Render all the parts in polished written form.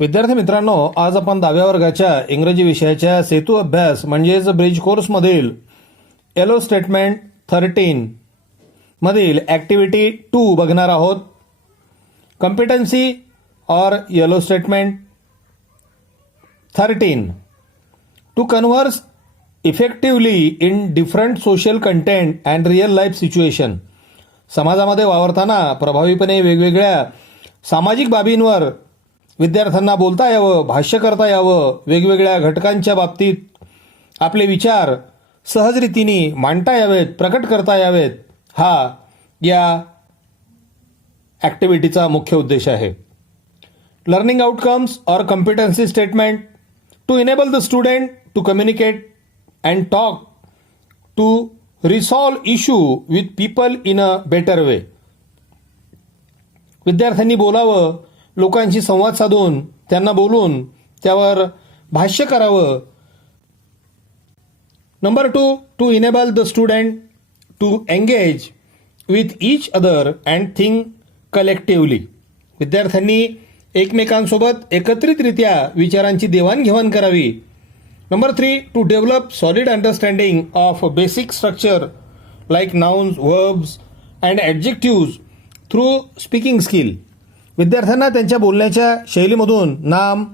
विद्यार्थी मित्रांनो, आज आपण 10व्या वर्गाच्या इंग्रजी विषयाच्या सेतू अभ्यास म्हणजेच ब्रिज कोर्समधील येलो स्टेटमेंट 13 मधील ॲक्टिव्हिटी 2 बघणार आहोत. कॉम्पिटन्सी और yellow statement 13 to converse effectively in different social content and real life situation. समाजामध्ये वावरताना प्रभावीपणे वेगवेगळ्या सामाजिक बाबींवर विद्यार्थ्यांना बोलता यावं, भाष्य करता यावं, वेगवेगळ्या घटकांच्या बाबतीत आपले विचार सहज रीतीने मांडता यावेत, प्रकट करता यावेत, हा या ॲक्टिव्हिटीचा मुख्य उद्देश आहे. लर्निंग आउटकम्स और competency statement to enable the student to communicate and talk to resolve issue with people in a better way. विद्यार्थ्यांनी बोलावं, लोकांशी संवाद साधून त्यांना बोलून त्यावर भाष्य करावं. Number 2, to enable the student to engage with each other and think collectively. विद्यार्थ्यांनी एकमेकांसोबत एकत्रितरित्या विचारांची देवाणघेवाण करावी. Number 3, to develop solid understanding of basic structure like nouns, verbs and adjectives through speaking skill. विद्यार्थ्यांना त्यांच्या बोलण्याच्या शैलीमधून नाम,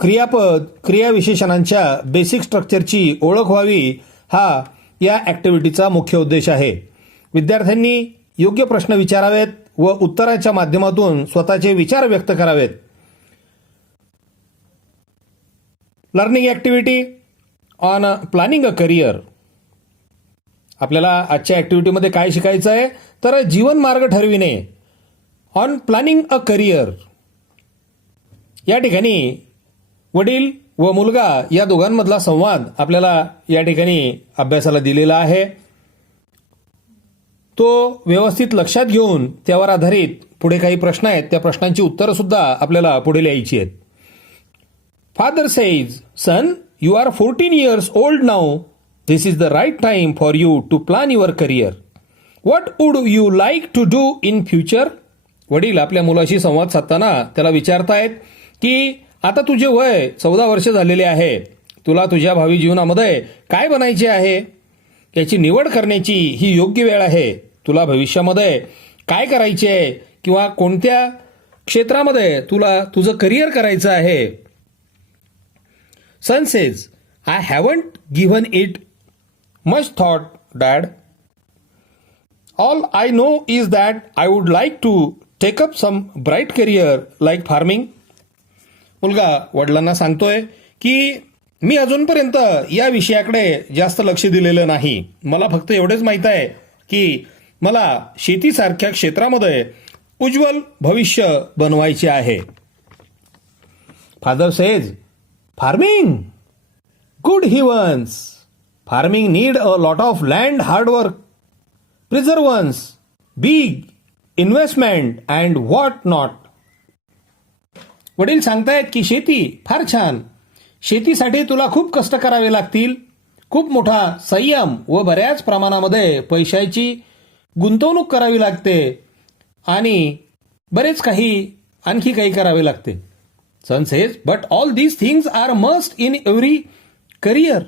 क्रियापद, क्रियाविशेषणांच्या बेसिक स्ट्रक्चरची ओळख व्हावी, हा या ॲक्टिव्हिटीचा मुख्य उद्देश आहे. विद्यार्थ्यांनी योग्य प्रश्न विचारावेत व उत्तराच्या माध्यमातून स्वतःचे विचार व्यक्त करावेत. Learning activity on planning a career. आपल्याला आजच्या ॲक्टिव्हिटीमध्ये काय शिकायचं आहे तर जीवनमार्ग ठरविणे, ऑन प्लॅनिंग अ करिअर. या ठिकाणी वडील व मुलगा या दोघांमधला संवाद आपल्याला या ठिकाणी अभ्यासाला दिलेला आहे. तो व्यवस्थित लक्षात घेऊन त्यावर आधारित पुढे काही प्रश्न आहेत, त्या प्रश्नांची उत्तरं सुद्धा आपल्याला पुढे लिहायची आहेत. Father says, son, you are 14 years old now. This is the right time for you to plan your career. What would you like to do in future. वडील आपल्या मुलाशी संवाद साधताना त्याला विचारतायत की आता तुझे वय 14 वर्ष झालेले आहे, तुला तुझ्या भावी जीवनामध्ये काय बनायचे आहे, याची निवड करण्याची ही योग्य वेळ आहे. तुला भविष्यामध्ये काय करायचे आहे किंवा कोणत्या क्षेत्रामध्ये तुला तुझं करिअर करायचं आहे. Son says, I haven't given it much thought dad. All I know is that I would like to take up some bright career like farming. मुलगा वडिलांना सांगतोय की मी अजूनपर्यंत या विषयाकडे जास्त लक्ष दिलेलं नाही. मला फक्त एवढेच माहीत आहे की मला शेतीसारख्या क्षेत्रामध्ये उज्ज्वल भविष्य बनवायचे आहे. Father says, farming, good heavens. Farming need a lot of land, hard work, perseverance, big investment and what not. वडील सांगतायत की शेती फार छान, शेतीसाठी तुला खूप कष्ट करावे लागतील, खूप मोठा संयम व बऱ्याच प्रमाणामध्ये पैशाची गुंतवणूक करावी लागते आणि बरेच आणखी काही करावे लागते. Son says, but all these things are must in every career.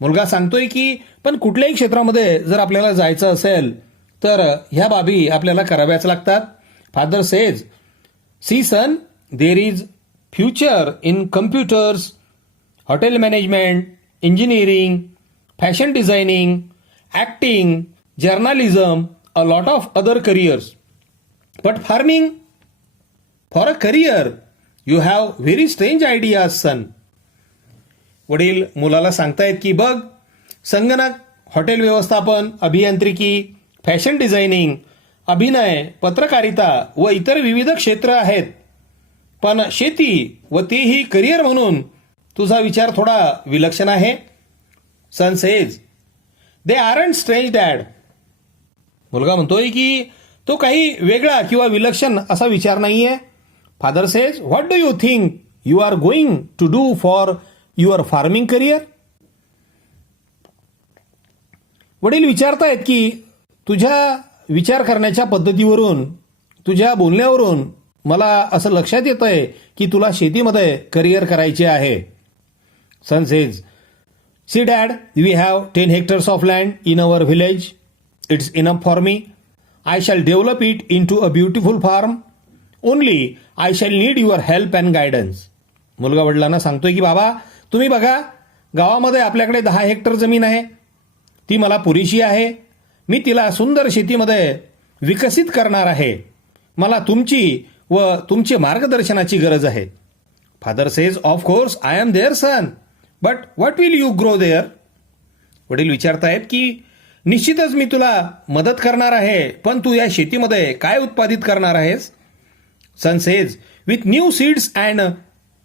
मुलगा सांगतोय की पण कुठल्याही क्षेत्रामध्ये जर आपल्याला जायचं असेल तर ह्या बाबी आपल्याला कराव्याच लागतात. Father says, see son, there is future in computers, hotel management, engineering, fashion designing, acting, journalism, a lot of other careers. But farming, for a career you have very strange ideas son. वडील मुलाला सांगतायत की बघ, संगणक, hotel व्यवस्थापन, अभियांत्रिकी, fashion designing, अभिनय, पत्रकारिता व इतर विविध क्षेत्र आहेत, पण शेती व तेही करिअर म्हणून तुझा विचार थोडा विलक्षण आहे. Son says, they aren't strange dad. मुलगा म्हणतोय की तो काही वेगळा किंवा विलक्षण असा विचार नाहीये. Father says, what do you think you are going to do for your farming career. वडील विचारतायत की तुझ्या विचार करण्याच्या पद्धतीवरून, तुझ्या बोलण्यावरून मला असं लक्षात येतंय की तुला शेतीमध्ये करिअर करायचे आहे. Son says, see dad, we have 10 hectares of land in our village. It's enough for me. I shall develop it into a beautiful farm. Only I shall need your help and guidance. मुलगा वडिलांना सांगतोय की बाबा, तुम्ही बघा, गावामध्ये आपल्याकडे 10 hectare जमीन आहे. ती मला पुरेशी आहे. मी तिला सुंदर शेतीमध्ये विकसित करणार आहे. मला तुमची व तुमची मार्गदर्शनाची गरज आहे. Father says, of course I am there son, but what will you grow there. वडील विचारतायत की निश्चितच मी तुला मदत करणार आहे, पण तू या शेतीमध्ये काय उत्पादित करणार आहेस. Son says, with new seeds and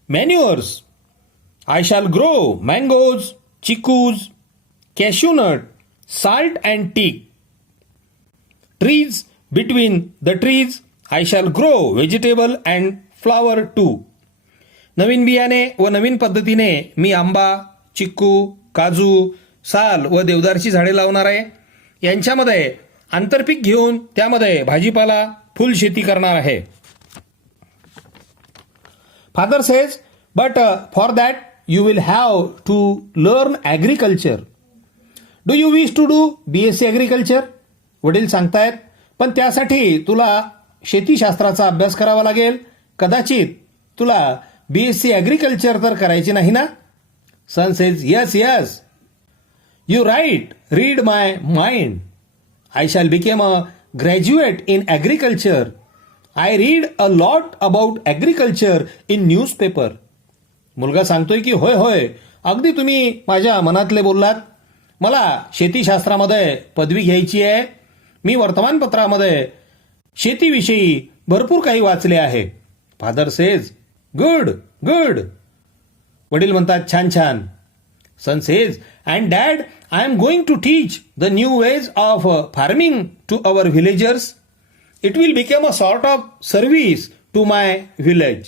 manures I shall grow mangoes, chikoos, cashew nut, salt and teak. Trees, between the trees I shall grow vegetable and flower too. नवीन बियाणे व नवीन पद्धतीने मी आंबा, चिक्कू, काजू, साल व देवदारची झाडे लावणार आहे. यांच्यामध्ये आंतरपीक घेऊन त्यामध्ये भाजीपाला, फुलशेती करणार आहे. Father says, but for that you will have to learn agriculture. Do you wish to do BSc agriculture. वडील सांगतायत, पण त्यासाठी तुला शेतीशास्त्राचा अभ्यास करावा लागेल. कदाचित तुला BSc ॲग्रिकल्चर तर करायची नाही ना. Son says, yes yes, you right, read my mind. I shall became a graduate in agriculture. I read a lot about agriculture in newspaper. मुलगा सांगतोय की होय होय, अगदी तुम्ही माझ्या मनातले बोललात. मला शेतीशास्त्रामध्ये पदवी घ्यायची आहे. मी वर्तमानपत्रामध्ये शेतीविषयी भरपूर काही वाचले आहे. Father says, good good. वडील म्हणतात, छान छान. Son says, and dad, I am going to teach the new ways of farming to our villagers. It will become a sort of service to my village.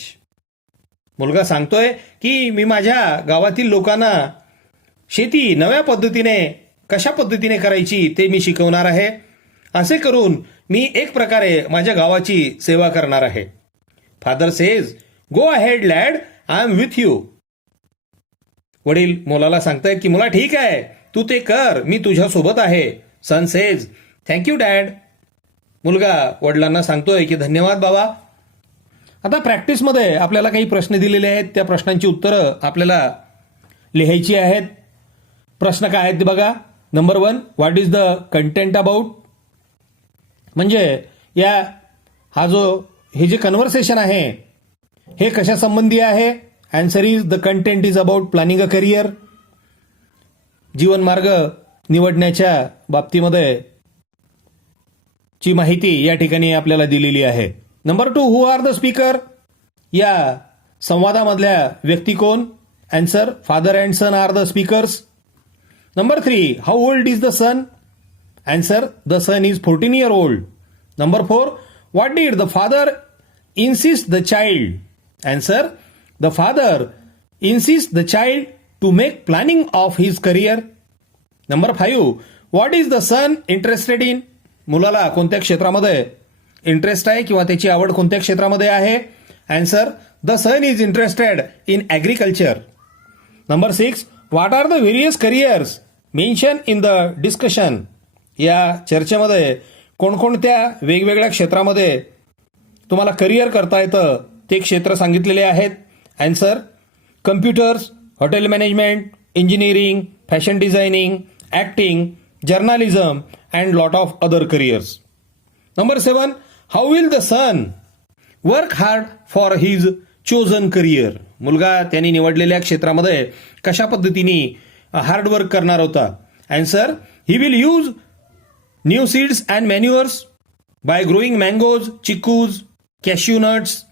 मुलगा सांगतोय की मी माझ्या गावातील लोकांना शेती नव्या पद्धतीने कशा पद्धतीने करायची ते मी शिकवणार आहे. असे करून मी एक प्रकारे माझ्या गावाची सेवा करणार आहे. Father says, go ahead lad, I am with you. वडील मुलाला सांगतायत की मुला ठीक आहे, तू ते कर, मी तुझ्या सोबत आहे. Son says, thank you dad. मुलगा वडिलांना सांगतोय की धन्यवाद बाबा. आता प्रॅक्टिसमध्ये आपल्याला काही प्रश्न दिलेले आहेत. त्या प्रश्नांची उत्तरं आपल्याला लिहायची आहेत. प्रश्न काय आहेत ते बघा. Number 1, what is the content about. म्हणजे हे जे कन्व्हर्सेशन आहे हे कशा संबंधी आहे. Answer is the content is about planning a career. जीवनमार्ग निवडण्याच्या बाबतीमध्ये ची माहिती या ठिकाणी आपल्याला दिलेली आहे. Number 2, who are the speaker. या संवादामधल्या व्यक्ती कोण. Answer, father and son are the speakers. Number 3, how old is the son? Answer, the son is 14-year-old. Number 4, what did the father insist the child? Answer, the father insists the child to make planning of his career. Number 5, what is the son interested in? मुलाला कोणत्या क्षेत्रामध्ये interest आहे किंवा त्याची आवड कोणत्या क्षेत्रामध्ये आहे. Answer, the son is interested in agriculture. Number 6, what are the various careers mentioned in the discussion? या चर्चेमध्ये कोणकोणत्या वेगवेगळ्या क्षेत्रामध्ये तुम्हाला करिअर करता येतं ते क्षेत्र सांगितलेले आहेत. Answer, computers, hotel management, engineering, fashion designing, acting, journalism and lot of other careers. Number 7, how will the son work hard for his chosen career. मुलगा त्यांनी निवडलेल्या क्षेत्रामध्ये कशा पद्धतीने हार्डवर्क करणार होता. Answer, he will use new seeds and manures by growing mangoes, chikoos, cashew nuts.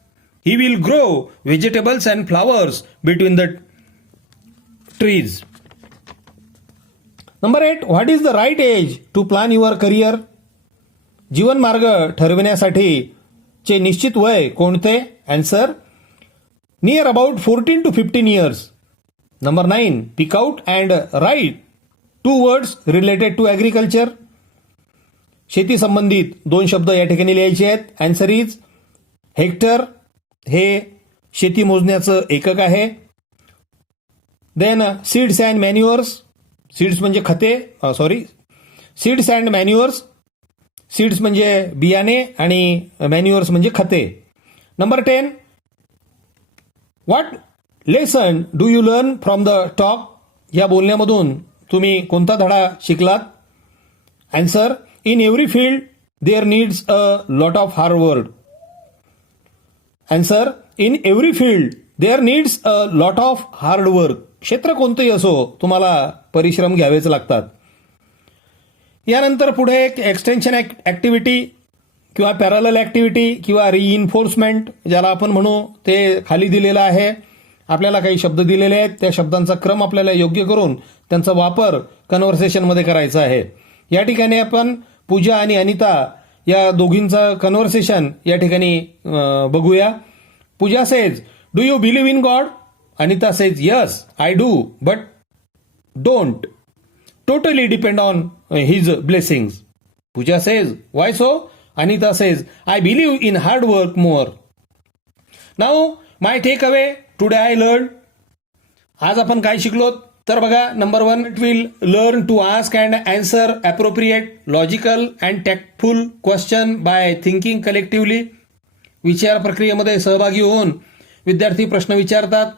He will grow vegetables and flowers between the trees. Number 8, what is the right age to plan your career. जीवनमार्ग ठरविण्यासाठी चे निश्चित वय कोणते. Answer, near about 14 to 15 years. Number 9, pick out and write 2 words related to agriculture. शेती संबंधित 2 शब्द या ठिकाणी लिहायचे आहेत. आन्सर इज हेक्टर हे शेती मोजण्याचं एकक आहे. Then seeds and manures, seeds म्हणजे खते, सीड्स अँड मॅन्युअर्स, सीड्स म्हणजे बियाणे आणि मॅन्युअर्स म्हणजे खते. Number 10, what lesson do you learn from the talk? या बोलण्यामधून तुम्ही कोणता धडा शिकलात? Answer, in every field there needs a lot of hard work. Answer, in every field there needs a lot of hard work. क्षेत्र कोणतंही असो, तुम्हाला परिश्रम घ्यावेच लागतात. यानंतर पुढे एक एक्सटेन्शन ऍक्टिव्हिटी किंवा पॅरलल ऍक्टिव्हिटी किंवा रिइन्फोर्समेंट ज्याला आपण म्हणू, ते खाली दिलेलं आहे. आपल्याला काही शब्द दिलेले आहेत, त्या शब्दांचा क्रम आपल्याला योग्य करून त्यांचा वापर कन्व्हर्सेशनमध्ये करायचा आहे. या ठिकाणी आपण पूजा आणि अनिता या दोघींचं कन्व्हर्सेशन या ठिकाणी बघूया. Pooja says, do you believe in God? Anita says, yes I do, but don't totally depend on his blessings. Pooja says, why so? Anita says, I believe in hard work more. Now, my takeaway today I learned. आज आपण काय शिकलो? तर बघा, number 1, it will learn to ask and answer appropriate, logical and tactful question by thinking collectively. विचार प्रक्रियेमध्ये सहभागी होऊन विद्यार्थी प्रश्न विचारतात.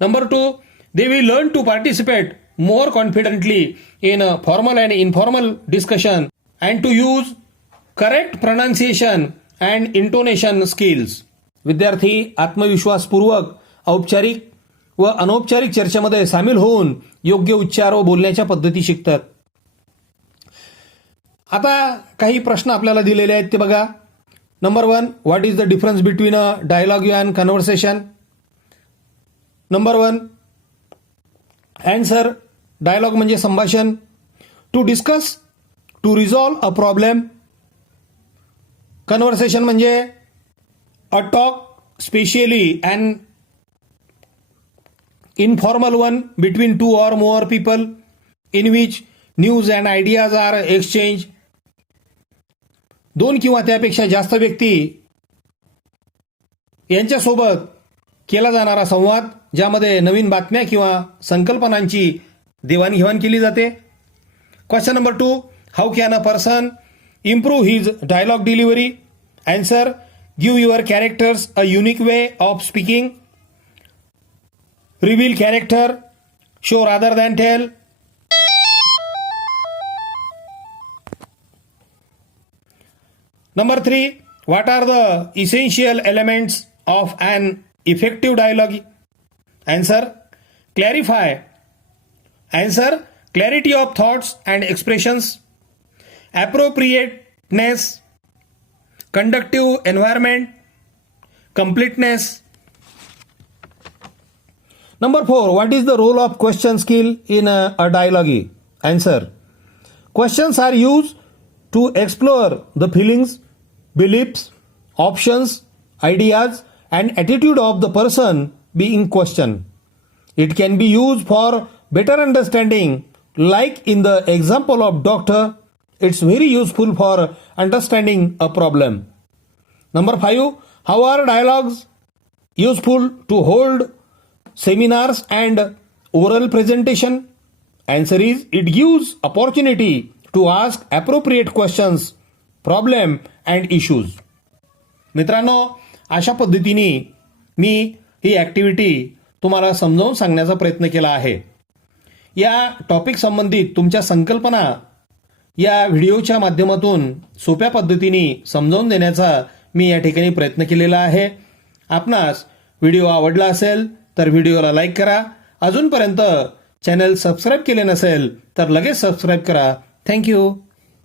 Number 2, they will learn to participate more confidently in a formal and informal discussion and to use correct pronunciation and intonation skills. विद्यार्थी आत्मविश्वासपूर्वक औपचारिक व अनौपचारिक चर्चेमध्ये सामील होऊन योग्य उच्चार व बोलण्याच्या पद्धती शिकतात. आता काही प्रश्न आपल्याला दिलेले आहेत ते बघा. Number 1, what is the difference between a dialogue and conversation? Number 1, answer, dialogue म्हणजे संभाषण. To discuss, to resolve a problem. Conversation म्हणजे a talk, specially and informal one between 2 or more people in which news and ideas are exchanged. 2 किंवा त्यापेक्षा जास्त व्यक्ती यांच्यासोबत केला जाणारा संवाद, ज्यामध्ये नवीन बातम्या किंवा संकल्पनांची देवाणघेवाण केली जाते. Question number 2, how can a person improve his dialogue delivery? Answer, give your characters a unique way of speaking. Reveal character, show rather than tell. Number 3, what are the essential elements of an effective dialogue? Answer, clarify. Answer, clarity of thoughts and expressions, appropriateness, conducive environment, completeness. Number 4, what is the role of question skill in a dialogue? Answer, questions are used to explore the feelings, beliefs, options, ideas, and attitude of the person being questioned. It can be used for better understanding, like in the example of doctor, it's very useful for understanding a problem. Number 5, how are dialogues useful to hold seminars and oral presentation? Answer is, it gives opportunity to ask appropriate questions, problem and issues. मित्रांनो, अशा पद्धतीने मी ही activity तुम्हाला समजावून सांगण्याचा प्रयत्न केला आहे. या टॉपिक संबंधित तुमच्या संकल्पना या व्हिडिओच्या माध्यमातून सोप्या पद्धतीने समजावून देण्याचा मी या ठिकाणी प्रयत्न केलेला आहे. आपणास व्हिडिओ आवडला असेल तर व्हिडिओला लाईक करा. अजूनपर्यंत चॅनल सबस्क्राईब केले नसेल तर लगेच सबस्क्राईब करा. थँक्यू.